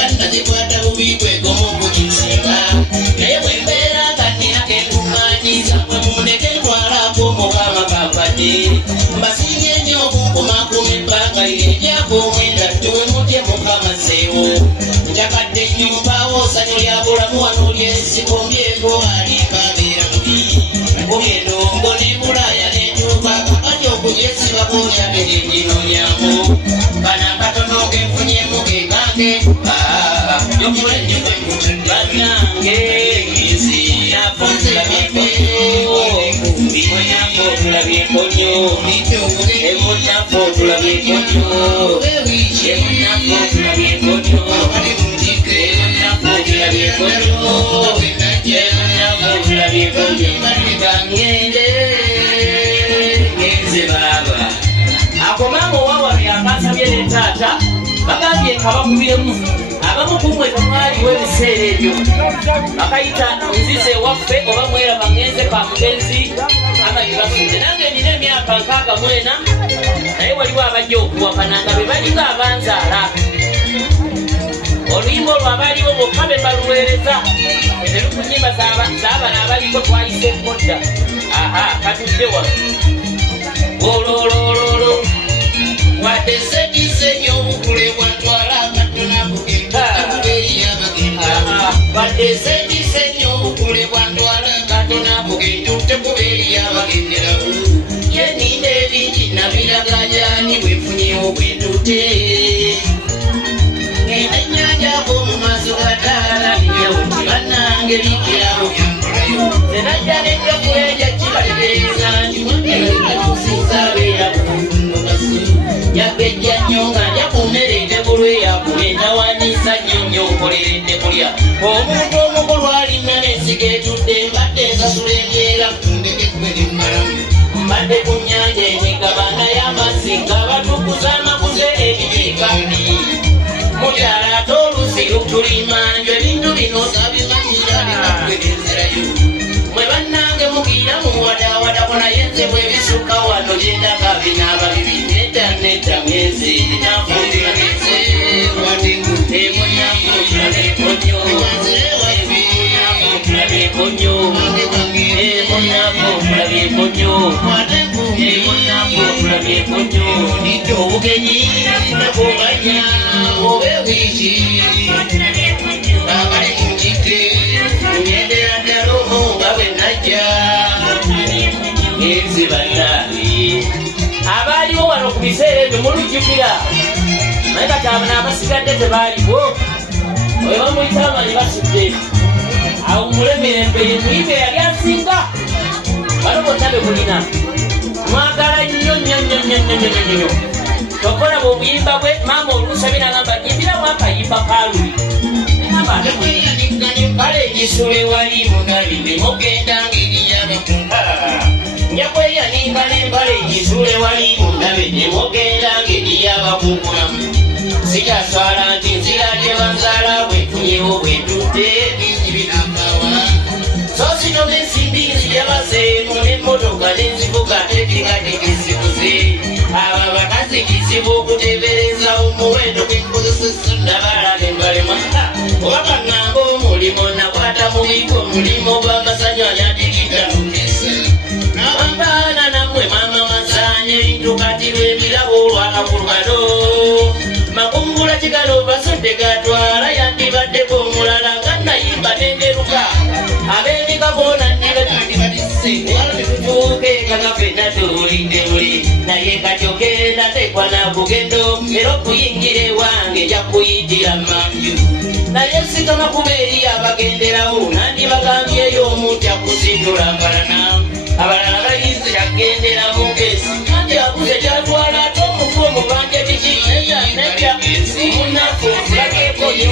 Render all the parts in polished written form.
banda zikwata bubi kwegomo kukisinga naye bwembeera kanina kenkumanyiza mwe mundeke ntwalako mukama kavadde mbasiimye nnyo okunkomakuma ebbanga lino eryako omwenda tuwe mutye mukama seewo njakadde nnyo mpaawo sanyu lya bulamu wano lyensiko mbyeko alimbabeera mubi omyendongo ne bulaya nentuuka kakati okugyesibako kyabere ginonyamu kana katono kenfunyemu kekange banange nzi tulabyekonyo emunafo tulabyekonyo ngenze baba akomanga owawa yakasabye ne taata bagambye kabakubiremu abamu kumwe tamwaliwo ebiseera ebyo bakayita nzize ewaffe oba mweraba ngenze ka mugenzi amayibasudde nange nina emyaka 64 naye waliwo abajja okuwakananga be balinga abanzaala oluyimba olwo abaliwo bokka be baluweereza eterukunyimba zaabana abaliko twayise ekodda katudde wano ololololo wadde sedise nnyo obukule bwatwala akatona wadde sedise nnyo obukule bwatwala akatona bugentute kubeeri yabagenderaku yenina ebingi nabiragajani bwefunyewo bwentute ennyanja mu maaso gataala nibyawuti bannange bikirawo byambulayo tenajja nejjakuleja kibaleteeza nti mwakeatusizabeera kunogasu yakejja nnyo nga nja kumere entebulwe yakuleetawanisa nnyo nkoleredde kulya omuntu omukulu alina n'ensiga etudde mbadde ensasula emyera ndekekubere mmalamu mbadde ku nnyanja emigabana y'amazzi nga batukuza amakuze ebijiikani mukyala ate olusi lutulimanjwe ebintu bino sabimanyiralekakwerenzerayo mwe bannange mugira muwadawadaku naye nze bwebisuka wano gyendaga binaaba bibi nedda myezi obugenyi nakubanya obewiki akali mukike nyendera ddala omunga bwe najja ngenzi bannange abaaliwo wano ku biseera ebyo mulujjukira naye kati abana abasigadde tebaaliwo oyo bamuyitangani basudde awo mulemirembe yemuyimbe yali asinga bano bonna be mulina mwagala nnyo nnyo tokola bwobuyimba bwe maama oluusabi nagamba nyimbiramu akayimba kaluli kale egisule wali mugabi nemugenda ngeriyabakunga njakweyaninga nembala egisule wali mundabe nemugenda ngeriyabakunkulamu sikyaswala nti nzira gye banzaala bwefunyewo bwetudde bingi binambawa so sinoma ensimbi nzijabaseemu nemmotoka nenzivuga tetingategezikuze aba bakazi kizibu okutebereza omuwendo gwenkozesesa nabalaga embalema oba kananga omulimo nakwata mubiko omulimu gw'amasanyu anyadigita lugesa nabambaana nammwe maama masanye litukati lw'ebirabo olwakakulukano makungula kigalo basudde gatwala yandibaddeko omulala nga nayimba nenderuka ab'emikabona ndibatise tutuuke kakafena tuwulidde buli naye katyogenda tekwana kugendo era okuyingira ewange jakuyitira manju naye sikama kubeeri abagenderawo nandibagambyeyo omuntu akusindula mbalana abalala bayinza yagenderamu ngesi nandi abuze kyatwala ate omufu omubanja kiki munafu tulabyeko nnyo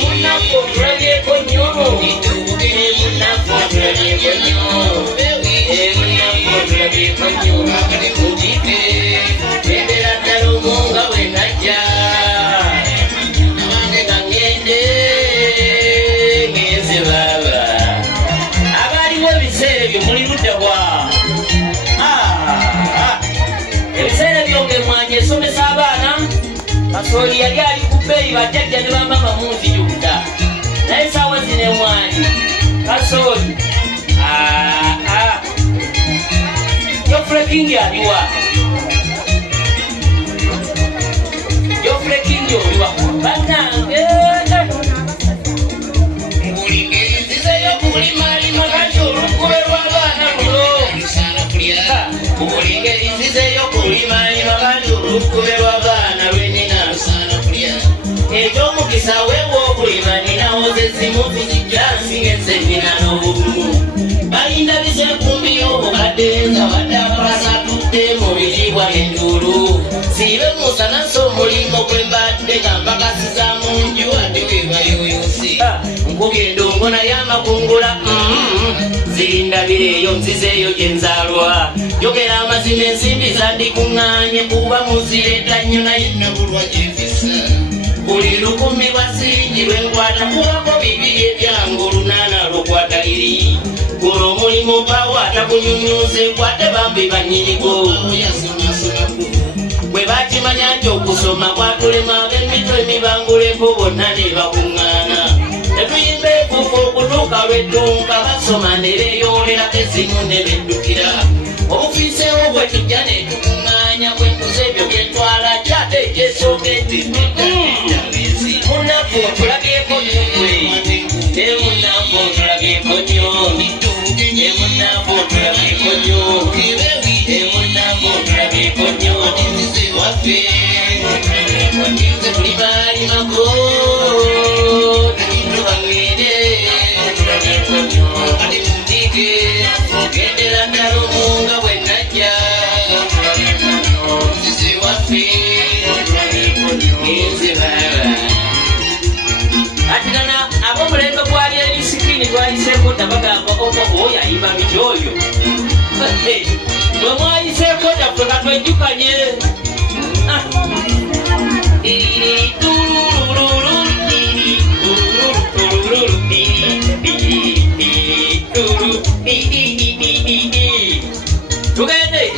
munafu tulabyeko nnyo munafu tulabyeko nnyo munafu tulabyeko nnyo mutike endera ddala omunga bwe najja abange kangende ngenze baba abaliwo ebiseera ebyo muli ludda bwa ebiseera ebyo ngemwanya esomesa abaana kasooli yali ali ku bbeeyi bajjajja ne bamama munzijukita naye saawa zino emwanyi kasooli Geoffrey King aliwa Geoffrey King oliwa bannange nzizeyo kulimalima kati olukube lw'abaana luno buli ngeri nzizeyo kulimalima kati olukube lw'abaana lwenina ekyomukisa weewa okulima ninawoze zimu zijjansingenze nina n'obugumu balinda bisekumbiyo obukadde nga badde abalasatudde mu biribwa n'enduulu siibe musana so omulimu gwe mbadde nga mpakasiza mu nju ate webayoyose nkubye endongo naye amakungula zirindabireeyo nzizeeyo gye nzaalwa jogera amazima ensimbi zandikuŋŋaanye kuba muzireeta nnyo naye nabulwa gyevisa buli lukumi lwa siringi lwenkwata kubako bibiri ebyange olunaana lukwata iri guno omulimu pawa atakunyunyuze kwate bambi bannyinigo bwe bakimanya nti okusoma kwatulema ab'emitwe emibanguleko bonna ne bakuŋŋaana netuyimba efuufu okutuuka lw'edduuka basoma ne beeyolera ezimu ne beddukira obufiiseewo bwe tujja ne tukuŋŋaanya bwembuze ebyo byentwala kyate ekyesokedde munafu otulabyeko nyugwe ne munafu otulabyeko nyo ne munafu otulabyeko nyo ne munafu otulabyeko nyo waffe tulimalimako tukitubangende ati mutike gendera ddala omunga bwe najja nzize waffe nze baba atigana ab'omulembe gwali erisikini twayiseeko tabagamba omoko oyo ayimba miti oyo bwe mwayiseeko taffe katwejjukanye tugende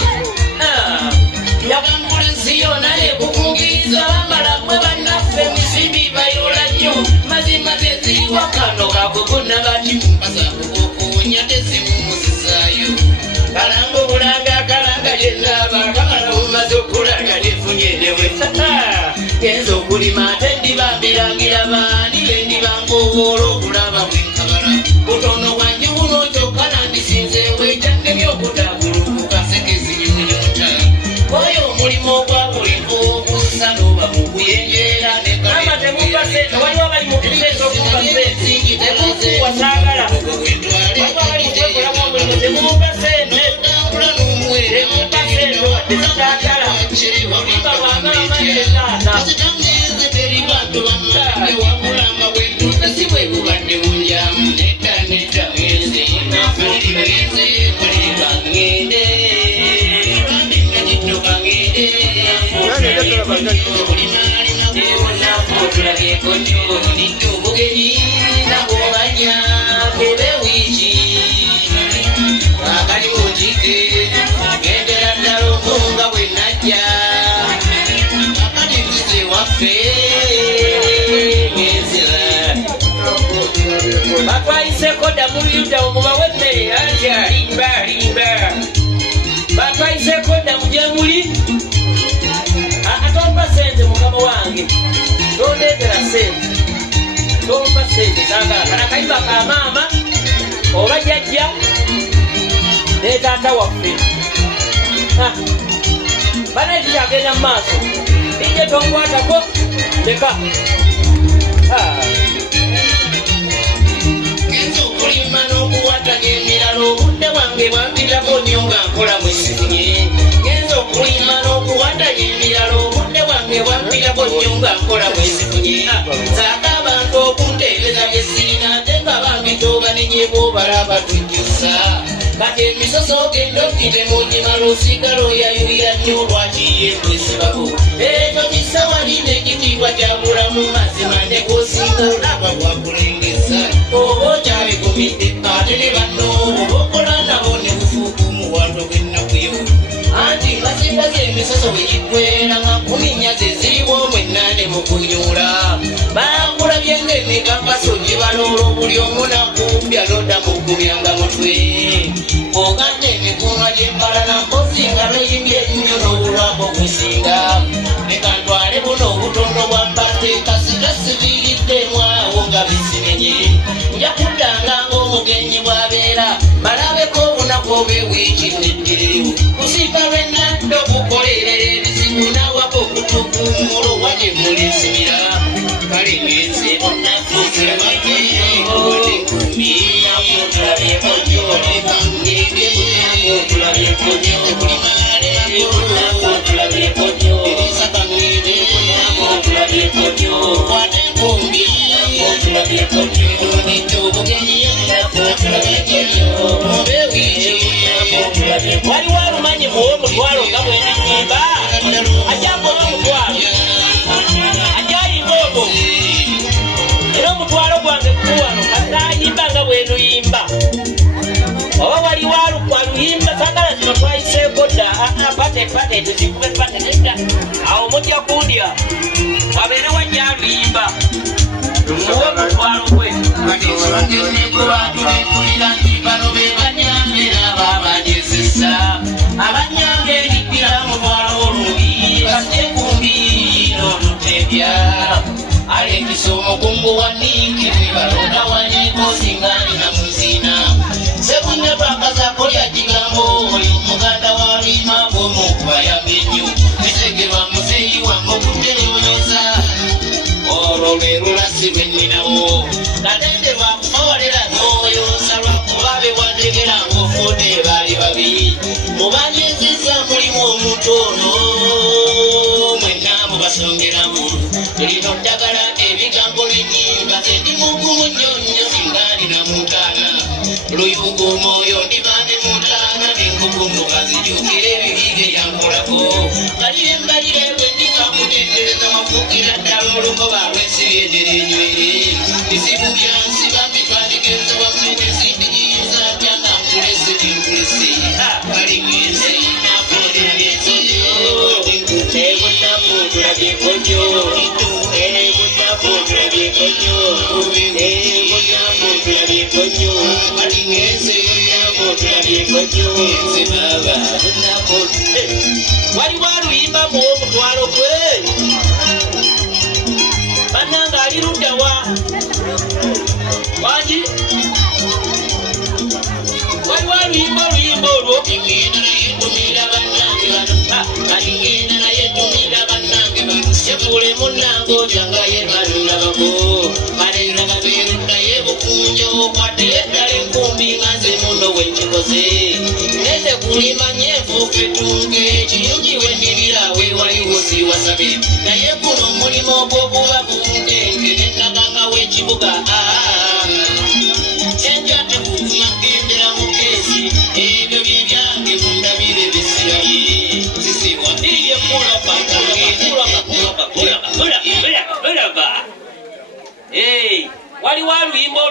yagambula ensi yonna nekukungiriza bambala mwe bannaffe emisimbi bayola nnyo mazima teziriwa kano kakwe bonna bakimumpazakubokuwonya tezimumuzizaayo kalanga obulanga akalanga yennaaba kamala bumaze okulanga nefunye enewe genza okulima ate ndibambirangira baani bendibanga obwola okulaba bwenkabala butono bwange buno kyokka nandisinzeewo ekyangemye okutagulukuka sekezinyunyota oyo omulimu ogwa bulimu ogusa noba mukuyenjera nekama temupasente waliwo abali mukupesa okupasente temukuwasaagala waliwo omulimu temupasente temupasente wadde zitaagala olimba bwamaamaneetaata wabulanga bwentuuka si bwe bubadde bunjamu netaneta ngenze nafuliribenze kuleka ngende bandinganyitto kangende olimalimakunafu otulabyeko nyo nidde obugenyi nabwobanya kebe wiiki akali mutike gendera ddala omunga bwe najja akali nzize waffe batwayiseko www omubawe emmere anja limba batwayiseko ddamu gyemuli tompa sente mukama wange tondeetera sente tompa sente sagala kana kayimba ka maama oba jjajja ne taata waffe bana ekikyagenda mu maaso ninye tonkwatako leka genza okulima n'okuwataga emirala obudde bwange bwampitako nnyo nga nkola mwesifunye genza okulima n'okuwataga emirala obudde bwange bwampitako nnyo nga nkola mwesifunye saaka abantu okunteebeza bye sirina ate nga bampitooba nenyebwobala batujjusa kati emisoso ogenda okite mugimala osigala oyayuira nnyo olwakiye kwesibako ekyo kisawalina ekitiibwa kya bulamu mazima nekosinga olaba bwakulengeza oba okyabigumidde ate ne banno oba okola nabo ne bufuuka omuwando gw'ennakuyo anti mazima z'emisoso bwe giggwera nga kuminya ze ziriwo mwennaane mu kunyula bakulabye ng'emikapaso gibaloola buli omu nakumbya lodda mu kubyanga mutwe ogadde emikuuma gy'empalana mpozi nga beyimbye ennyo n'obulwako kusinga leka ntwale buno obutondo bwa mbateeka sitasibiriddemu awo nga bisimenye nja kuddanga ng'omugenyi bw'abeera balabeko obunaku obw'ewiiki neddireyo kusiipa lwennadde okukolerera ebizibu nawako okutukuumulo wadde mulisimira kale ngenze waliwo alumanyi muwe omutwalo nga bweniyimba ajakola omutwalo ajayimba ogwo era omutwalo gwange kuwano kasayimba nga bwenuyimba oba waliwo aluyimba sagala zino twayiseeko dda pate tuzikube pate nedda awo mujja kundya wabeere wajja aluyimba muwe omutwalo gwe bano be banyambira babanyezesa abanyanga eripira mutwalo olubi basekumbi n'olutebya alekisa omukungu wa niikiri balonda wanyekozingaani na muzina sebunya twakazako lya kigambo oli muganda wa lwimambo mukubayamba ennyo bitegerwa muzeeyi wange okutereweza olwo lwe lulasi lwe nninawo katende lwakufawalera n'oyosa lwakuba bewategera ng'ofudde baali babiri mubanyezeza mulimu omuntu ono mwenna mubasongeramu erino ddagala ebigambo by'ennyimba ze ndi mugumu nnyo nnyo singaali na mutaana luyuguuma oyo ndibande mutaana n'enkukumbuka zijjukira ebibi bye yankolako kalire mbalire bwe ndikamutendereza wafuukira ddala olukoba lwesibyeddera enywere bizibu byansi bambi twandigenza wamene zindigiyinza atya nga nkulese binkulese kali ngenze waliwo aluyimba muwo omutwalo gwe bannanga ali luddawa wangi waliwo aluyimba oluyimba olwo ngenda naye ntumira bannange bano kalingenda naye ntumira bannange bano yekule munnange otyanga ye balulabako baleraga beeruddaye bukunjo kwadde eddala enkumbi nga nze muno wenkikoze neze kulimanye enfuuka etunge ekiyungi wennibira weewaliwo siwasabe naye guno omulimu ogw'okuba bunkenke nennaganga w'ekibuga kyenjate kuguma gendera mu keesi ebyo bye byange mundabire bisiraye sisibwa ndiye kulaba waliwo aluyimba